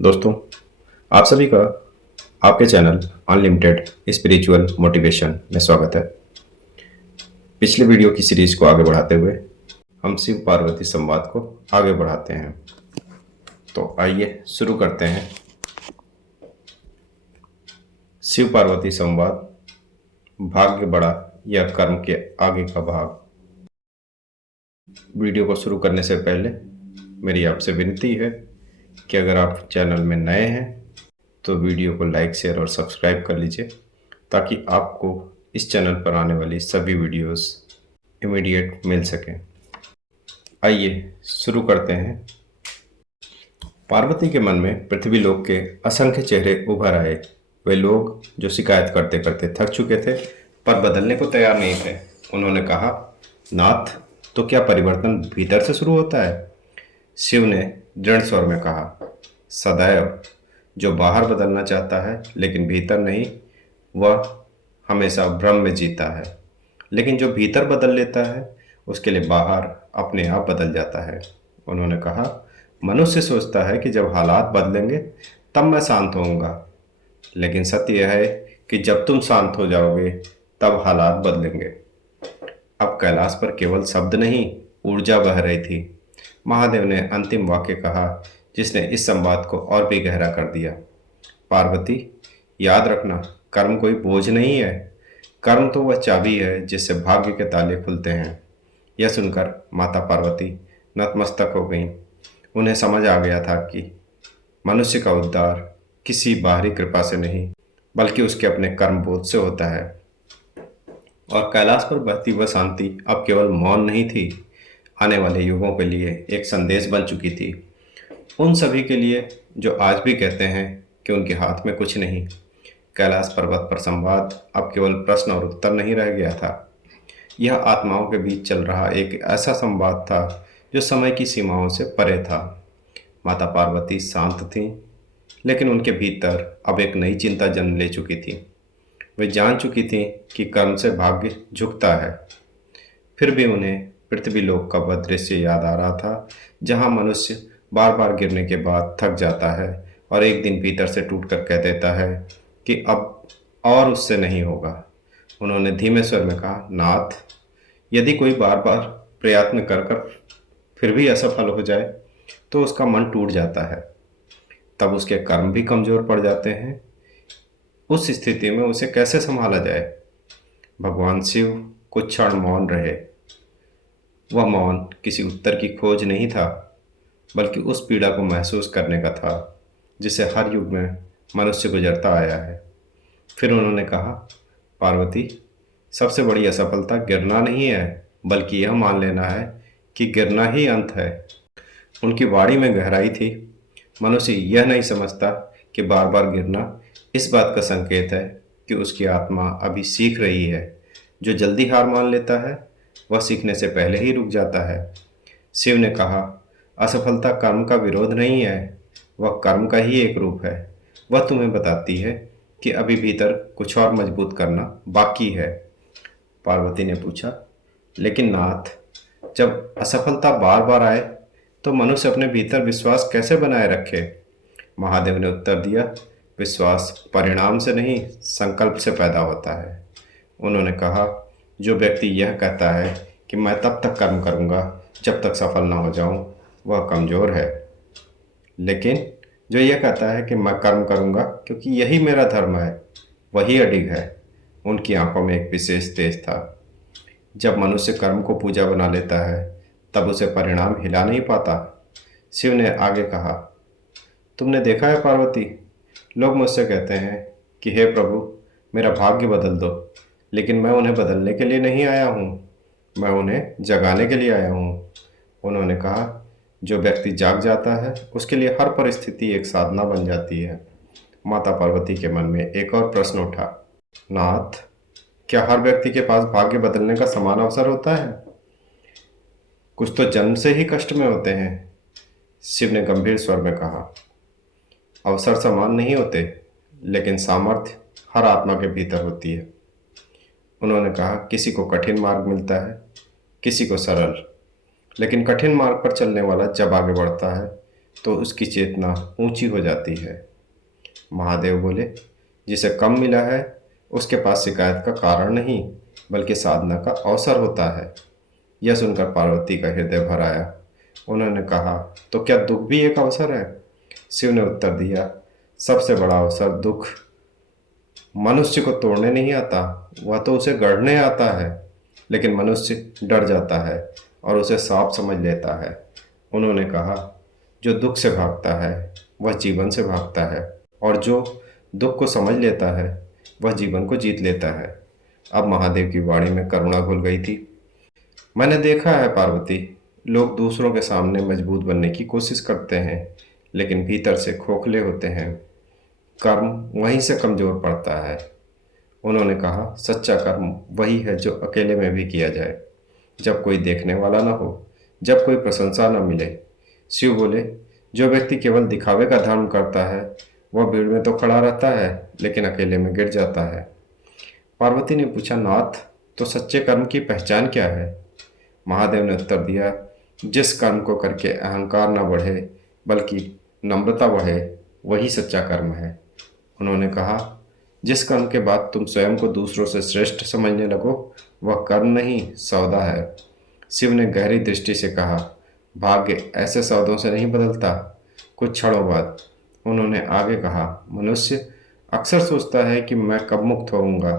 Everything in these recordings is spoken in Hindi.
दोस्तों, आप सभी का आपके चैनल अनलिमिटेड स्पिरिचुअल मोटिवेशन में स्वागत है। पिछले वीडियो की सीरीज को आगे बढ़ाते हुए हम शिव पार्वती संवाद को आगे बढ़ाते हैं। तो आइए शुरू करते हैं। शिव पार्वती संवाद, भाग्य बड़ा या कर्म के आगे का भाग। वीडियो को शुरू करने से पहले मेरी आपसे विनती है कि अगर आप चैनल में नए हैं तो वीडियो को लाइक, शेयर और सब्सक्राइब कर लीजिए ताकि आपको इस चैनल पर आने वाली सभी वीडियोस इमीडिएट मिल सकें। आइए शुरू करते हैं। पार्वती के मन में पृथ्वीलोक के असंख्य चेहरे उभर आए। वे लोग जो शिकायत करते करते थक चुके थे पर बदलने को तैयार नहीं थे। उन्होंने कहा, नाथ, तो क्या परिवर्तन भीतर से शुरू होता है? शिव ने दृढ़ स्वर में कहा, सदैव। जो बाहर बदलना चाहता है लेकिन भीतर नहीं, वह हमेशा भ्रम में जीता है। लेकिन जो भीतर बदल लेता है उसके लिए बाहर अपने आप बदल जाता है। उन्होंने कहा, मनुष्य सोचता है कि जब हालात बदलेंगे तब मैं शांत होऊंगा, लेकिन सत्य यह है कि जब तुम शांत हो जाओगे तब हालात बदलेंगे। अब कैलाश पर केवल शब्द नहीं, ऊर्जा बह रही थी। महादेव ने अंतिम वाक्य कहा जिसने इस संवाद को और भी गहरा कर दिया। पार्वती, याद रखना, कर्म कोई बोझ नहीं है। कर्म तो वह चाबी है जिससे भाग्य के ताले खुलते हैं। यह सुनकर माता पार्वती नतमस्तक हो गईं। उन्हें समझ आ गया था कि मनुष्य का उद्धार किसी बाहरी कृपा से नहीं बल्कि उसके अपने कर्म बोध से होता है। और कैलाश पर बहती वह शांति अब केवल मौन नहीं थी, आने वाले युगों के लिए एक संदेश बन चुकी थी। उन सभी के लिए जो आज भी कहते हैं कि उनके हाथ में कुछ नहीं। कैलाश पर्वत पर संवाद अब केवल प्रश्न और उत्तर नहीं रह गया था। यह आत्माओं के बीच चल रहा एक ऐसा संवाद था जो समय की सीमाओं से परे था। माता पार्वती शांत थीं, लेकिन उनके भीतर अब एक नई चिंता जन्म ले चुकी थी। वे जान चुकी थीं कि कर्म से भाग्य झुकता है। फिर भी उन्हें पृथ्वीलोक का वह दृश्य याद आ रहा था जहां मनुष्य बार बार गिरने के बाद थक जाता है और एक दिन भीतर से टूटकर कह देता है कि अब और उससे नहीं होगा। उन्होंने धीमे स्वर में कहा, नाथ, यदि कोई बार बार प्रयत्न कर कर फिर भी असफल हो जाए तो उसका मन टूट जाता है। तब उसके कर्म भी कमजोर पड़ जाते हैं। उस स्थिति में उसे कैसे संभाला जाए? भगवान शिव कुछ क्षण मौन रहे। वह मौन किसी उत्तर की खोज नहीं था, बल्कि उस पीड़ा को महसूस करने का था जिसे हर युग में मनुष्य गुजरता आया है। फिर उन्होंने कहा, पार्वती, सबसे बड़ी असफलता गिरना नहीं है, बल्कि यह मान लेना है कि गिरना ही अंत है। उनकी वाणी में गहराई थी। मनुष्य यह नहीं समझता कि बार बार गिरना इस बात का संकेत है कि उसकी आत्मा अभी सीख रही है। जो जल्दी हार मान लेता है वह सीखने से पहले ही रुक जाता है। शिव ने कहा, असफलता कर्म का विरोध नहीं है, वह कर्म का ही एक रूप है। वह तुम्हें बताती है कि अभी भीतर कुछ और मजबूत करना बाकी है। पार्वती ने पूछा, लेकिन नाथ, जब असफलता बार बार आए तो मनुष्य अपने भीतर विश्वास कैसे बनाए रखे? महादेव ने उत्तर दिया, विश्वास परिणाम से नहीं, संकल्प से पैदा होता है। उन्होंने कहा, जो व्यक्ति यह कहता है कि मैं तब तक कर्म करूंगा जब तक सफल ना हो जाऊं, वह कमजोर है। लेकिन जो यह कहता है कि मैं कर्म करूंगा क्योंकि यही मेरा धर्म है, वही अडिग है। उनकी आंखों में एक विशेष तेज था। जब मनुष्य कर्म को पूजा बना लेता है तब उसे परिणाम हिला नहीं पाता। शिव ने आगे कहा, तुमने देखा है पार्वती, लोग मुझसे कहते हैं कि हे प्रभु, मेरा भाग्य बदल दो, लेकिन मैं उन्हें बदलने के लिए नहीं आया हूँ, मैं उन्हें जगाने के लिए आया हूँ। उन्होंने कहा, जो व्यक्ति जाग जाता है उसके लिए हर परिस्थिति एक साधना बन जाती है। माता पार्वती के मन में एक और प्रश्न उठा, नाथ, क्या हर व्यक्ति के पास भाग्य बदलने का समान अवसर होता है? कुछ तो जन्म से ही कष्ट में होते हैं। शिव ने गंभीर स्वर में कहा, अवसर समान नहीं होते, लेकिन सामर्थ्य हर आत्मा के भीतर होती है। उन्होंने कहा, किसी को कठिन मार्ग मिलता है, किसी को सरल, लेकिन कठिन मार्ग पर चलने वाला जब आगे बढ़ता है तो उसकी चेतना ऊंची हो जाती है। महादेव बोले, जिसे कम मिला है उसके पास शिकायत का कारण नहीं बल्कि साधना का अवसर होता है। यह सुनकर पार्वती का हृदय भर आया। उन्होंने कहा, तो क्या दुख भी एक अवसर है? शिव ने उत्तर दिया, सबसे बड़ा अवसर दुख मनुष्य को तोड़ने नहीं आता, वह तो उसे गढ़ने आता है। लेकिन मनुष्य डर जाता है और उसे सांप समझ लेता है। उन्होंने कहा, जो दुख से भागता है वह जीवन से भागता है, और जो दुख को समझ लेता है वह जीवन को जीत लेता है। अब महादेव की वाणी में करुणा घुल गई थी। मैंने देखा है पार्वती, लोग दूसरों के सामने मजबूत बनने की कोशिश करते हैं लेकिन भीतर से खोखले होते हैं। कर्म वहीं से कमजोर पड़ता है। उन्होंने कहा, सच्चा कर्म वही है जो अकेले में भी किया जाए, जब कोई देखने वाला ना हो, जब कोई प्रशंसा न मिले। शिव बोले, जो व्यक्ति केवल दिखावे का धर्म करता है वह भीड़ में तो खड़ा रहता है लेकिन अकेले में गिर जाता है। पार्वती ने पूछा, नाथ, तो सच्चे कर्म की पहचान क्या है? महादेव ने उत्तर दिया, जिस कर्म को करके अहंकार न बढ़े बल्कि नम्रता बढ़े वही सच्चा कर्म है। उन्होंने कहा, जिस कर्म के बाद तुम स्वयं को दूसरों से श्रेष्ठ समझने लगो वह कर्म नहीं सौदा है। शिव ने गहरी दृष्टि से कहा, भाग्य ऐसे सौदों से नहीं बदलता। कुछ क्षणों बाद उन्होंने आगे कहा, मनुष्य अक्सर सोचता है कि मैं कब मुक्त होऊंगा,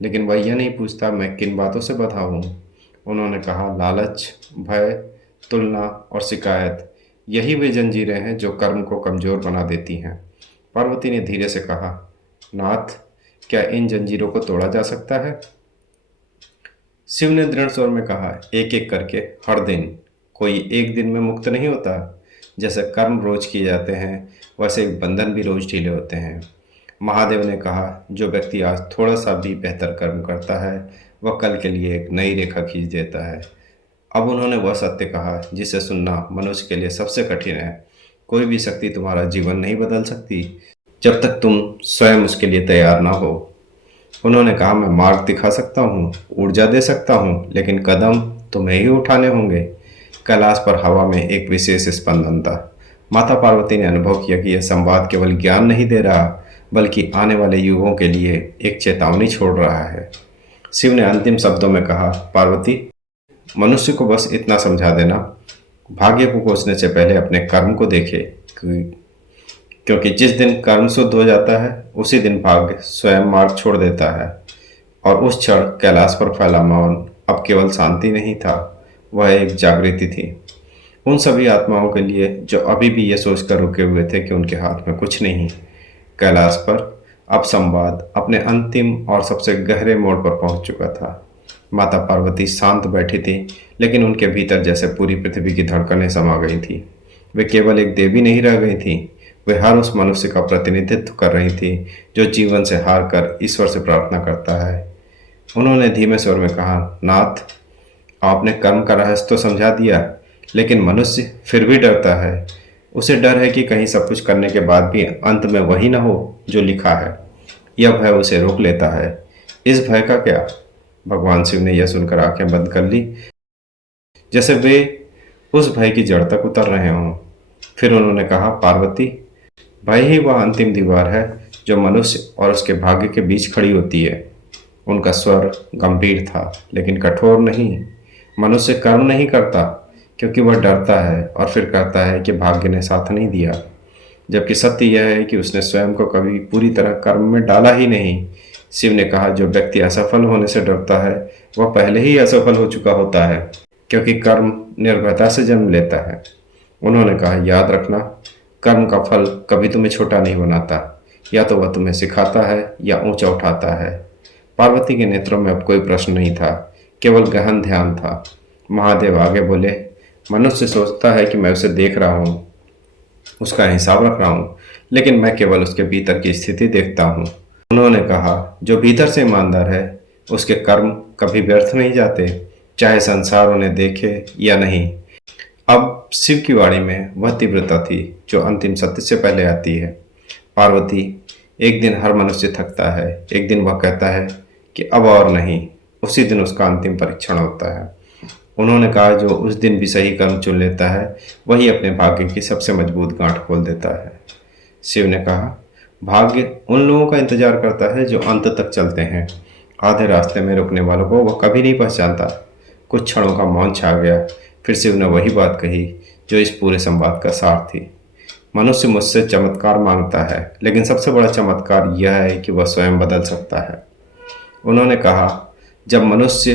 लेकिन वह यह नहीं पूछता मैं किन बातों से बंधा हूँ। उन्होंने कहा, लालच, भय, तुलना और शिकायत, यही वे जंजीरें हैं जो कर्म को कमजोर बना देती हैं। पार्वती ने धीरे से कहा, नाथ, क्या इन जंजीरों को तोड़ा जा सकता है? शिव ने दृढ़ स्वर में कहा, एक एक करके, हर दिन। कोई एक दिन में मुक्त नहीं होता। जैसे कर्म रोज किए जाते हैं वैसे बंधन भी रोज ढीले होते हैं। महादेव ने कहा, जो व्यक्ति आज थोड़ा सा भी बेहतर कर्म करता है वह कल के लिए एक नई रेखा खींच देता है। अब उन्होंने वह सत्य कहा जिसे सुनना मनुष्य के लिए सबसे कठिन है। कोई भी शक्ति तुम्हारा जीवन नहीं बदल सकती जब तक तुम स्वयं उसके लिए तैयार ना हो। उन्होंने कहा, मैं मार्ग दिखा सकता हूँ, ऊर्जा दे सकता हूँ, लेकिन कदम तुम्हें ही उठाने होंगे। कैलाश पर हवा में एक विशेष स्पंदन था। माता पार्वती ने अनुभव किया कि यह संवाद केवल ज्ञान नहीं दे रहा बल्कि आने वाले युगों के लिए एक चेतावनी छोड़ रहा है। शिव ने अंतिम शब्दों में कहा, पार्वती, मनुष्य को बस इतना समझा देना, भाग्य को कोसने से पहले अपने कर्म को देखे, क्योंकि जिस दिन कर्म शुद्ध हो जाता है उसी दिन भाग्य स्वयं मार्ग छोड़ देता है। और उस क्षण कैलाश पर फैला मौन अब केवल शांति नहीं था, वह एक जागृति थी। उन सभी आत्माओं के लिए जो अभी भी ये सोचकर रुके हुए थे कि उनके हाथ में कुछ नहीं। कैलाश पर अब संवाद अपने अंतिम और सबसे गहरे मोड़ पर पहुंच चुका था। माता पार्वती शांत बैठी थी, लेकिन उनके भीतर जैसे पूरी पृथ्वी की धड़कनें समा गई थी। वे केवल एक देवी नहीं रह गई थी, वे हर उस मनुष्य का प्रतिनिधित्व कर रही थी जो जीवन से हार कर ईश्वर से प्रार्थना करता है। उन्होंने धीमे स्वर में कहा, नाथ, आपने कर्म का रहस्य तो समझा दिया, लेकिन मनुष्य फिर भी डरता है। उसे डर है कि कहीं सब कुछ करने के बाद भी अंत में वही ना हो जो लिखा है। यह भय उसे रोक लेता है। इस भय का क्या? भगवान शिव ने यह सुनकर आंखें बंद कर ली, जैसे वे उस भय की जड़ तक उतर रहे हों। फिर उन्होंने कहा, पार्वती, भय ही वह अंतिम दीवार है जो मनुष्य और उसके भाग्य के बीच खड़ी होती है। उनका स्वर गंभीर था लेकिन कठोर नहीं। मनुष्य कर्म नहीं करता क्योंकि वह डरता है और फिर कहता है कि भाग्य ने साथ नहीं दिया, जबकि सत्य यह है कि उसने स्वयं को कभी पूरी तरह कर्म में डाला ही नहीं। शिव ने कहा, जो व्यक्ति असफल होने से डरता है वह पहले ही असफल हो चुका होता है, क्योंकि कर्म निर्भयता से जन्म लेता है। उन्होंने कहा, याद रखना, कर्म का फल कभी तुम्हें छोटा नहीं बनाता, या तो वह तुम्हें सिखाता है या ऊंचा उठाता है। पार्वती के नेत्रों में अब कोई प्रश्न नहीं था, केवल गहन ध्यान था। महादेव आगे बोले, मनुष्य सोचता है कि मैं उसे देख रहा हूँ, उसका हिसाब रख रहा हूँ, लेकिन मैं केवल उसके भीतर की स्थिति देखता हूँ। उन्होंने कहा, जो भीतर से ईमानदार है उसके कर्म कभी व्यर्थ नहीं जाते, चाहे संसार उन्हें देखे या नहीं। अब शिव की वाणी में वह तीव्रता थी जो अंतिम सत्य से पहले आती है। पार्वती, एक दिन हर मनुष्य थकता है, एक दिन वह कहता है कि अब और नहीं, उसी दिन उसका अंतिम परीक्षण होता है। उन्होंने कहा, जो उस दिन भी सही कर्म चुन लेता है वही अपने भाग्य की सबसे मजबूत गांठ खोल देता है। शिव ने कहा, भाग्य उन लोगों का इंतजार करता है जो अंत तक चलते हैं। आधे रास्ते में रुकने वालों को वह कभी नहीं पहचानता। कुछ क्षणों का मौन छा गया। फिर शिव ने वही बात कही जो इस पूरे संवाद का सार थी। मनुष्य मुझसे चमत्कार मांगता है, लेकिन सबसे बड़ा चमत्कार यह है कि वह स्वयं बदल सकता है। उन्होंने कहा, जब मनुष्य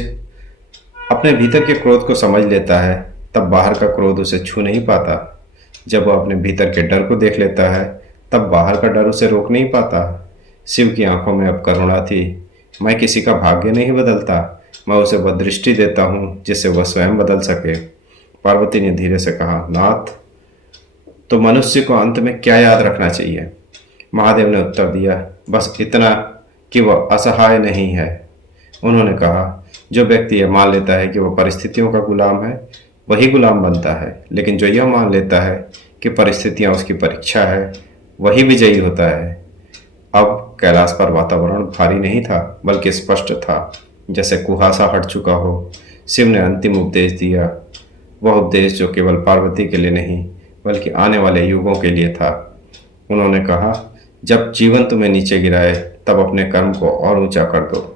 अपने भीतर के क्रोध को समझ लेता है, तब बाहर का क्रोध उसे छू नहीं पाता। जब वह अपने भीतर के डर को देख लेता है, तब बाहर का डर उसे रोक नहीं पाता। शिव की आंखों में अब करुणा थी। मैं किसी का भाग्य नहीं बदलता, मैं उसे वह दृष्टि देता हूँ जिससे वह स्वयं बदल सके। पार्वती ने धीरे से कहा, नाथ, तो मनुष्य को अंत में क्या याद रखना चाहिए? महादेव ने उत्तर दिया, बस इतना कि वह असहाय नहीं है। उन्होंने कहा, जो व्यक्ति यह मान लेता है कि वह परिस्थितियों का गुलाम है, वही गुलाम बनता है। लेकिन जो यह मान लेता है कि परिस्थितियां उसकी परीक्षा है, वही विजयी होता है। अब कैलाश पर वातावरण भारी नहीं था, बल्कि स्पष्ट था, जैसे कुहासा हट चुका हो। शिव ने अंतिम उपदेश दिया, वह उपदेश जो केवल पार्वती के लिए नहीं, बल्कि आने वाले युगों के लिए था। उन्होंने कहा, जब जीवन तुम्हें नीचे गिराए, तब अपने कर्म को और ऊंचा कर दो।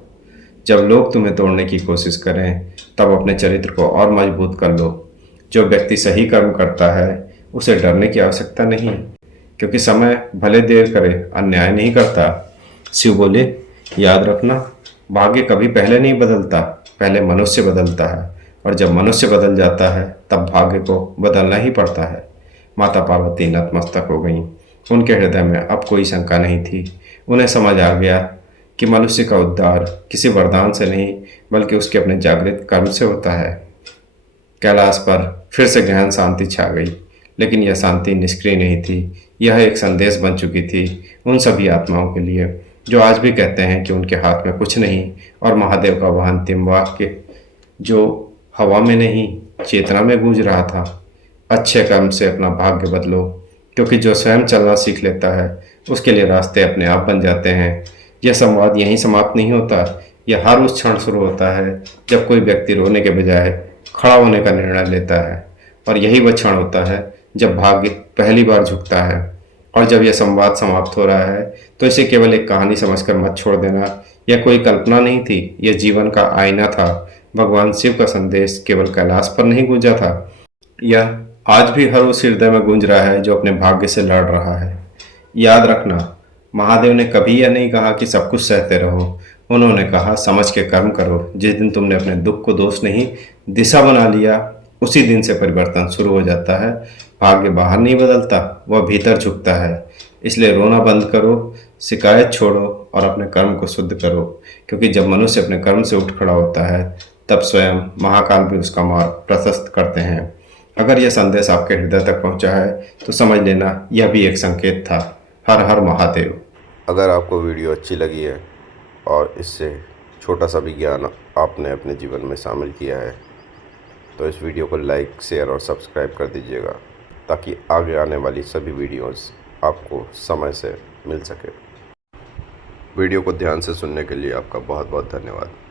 जब लोग तुम्हें तोड़ने की कोशिश करें, तब अपने चरित्र को और मजबूत कर लो। जो व्यक्ति सही कर्म करता है, उसे डरने की आवश्यकता नहीं, क्योंकि समय भले देर करे, अन्याय नहीं करता। शिव बोले, याद रखना, भाग्य कभी पहले नहीं बदलता, पहले मनुष्य बदलता है। और जब मनुष्य बदल जाता है, तब भाग्य को बदलना ही पड़ता है। माता पार्वती नतमस्तक हो गईं। उनके हृदय में अब कोई शंका नहीं थी। उन्हें समझ आ गया कि मनुष्य का उद्धार किसी वरदान से नहीं, बल्कि उसके अपने जागृत कर्म से होता है। कैलाश पर फिर से गहन शांति छा गई, लेकिन यह शांति निष्क्रिय नहीं थी। यह एक संदेश बन चुकी थी उन सभी आत्माओं के लिए जो आज भी कहते हैं कि उनके हाथ में कुछ नहीं, और महादेव का वह अंतिम वाक्य जो हवा में नहीं, चेतना में गूंज रहा था, अच्छे कर्म से अपना भाग्य बदलो, क्योंकि जो स्वयं चलना सीख लेता है, उसके लिए रास्ते अपने आप बन जाते हैं। यह संवाद यहीं समाप्त नहीं होता। यह हर उस क्षण शुरू होता है जब कोई व्यक्ति रोने के बजाय खड़ा होने का निर्णय लेता है, और यही वह क्षण होता है जब भाग्य पहली बार झुकता है। और जब यह संवाद समाप्त हो रहा है, तो इसे केवल एक कहानी समझकर मत छोड़ देना। यह कोई कल्पना नहीं थी, यह जीवन का आईना था। भगवान शिव का संदेश केवल कैलाश पर नहीं गूंजा था, यह आज भी हर उस हृदय में गूंज रहा है जो अपने भाग्य से लड़ रहा है। याद रखना, महादेव ने कभी यह नहीं कहा कि सब कुछ सहते रहो। उन्होंने कहा, समझ के कर्म करो। जिस दिन तुमने अपने दुख को दोष नहीं, दिशा बना लिया, उसी दिन से परिवर्तन शुरू हो जाता है। भाग्य बाहर नहीं बदलता, वह भीतर झुकता है। इसलिए रोना बंद करो, शिकायत छोड़ो और अपने कर्म को शुद्ध करो, क्योंकि जब मनुष्य अपने कर्म से उठ खड़ा होता है, तब स्वयं महाकाल भी उसका मार्ग प्रशस्त करते हैं। अगर यह संदेश आपके हृदय तक पहुंचा है, तो समझ लेना यह भी एक संकेत था। हर हर महादेव। अगर आपको वीडियो अच्छी लगी है और इससे छोटा सा भी ज्ञान आपने अपने जीवन में शामिल किया है, तो इस वीडियो को लाइक, शेयर और सब्सक्राइब कर दीजिएगा, ताकि आगे आने वाली सभी वीडियोस आपको समय से मिल सके। वीडियो को ध्यान से सुनने के लिए आपका बहुत बहुत धन्यवाद।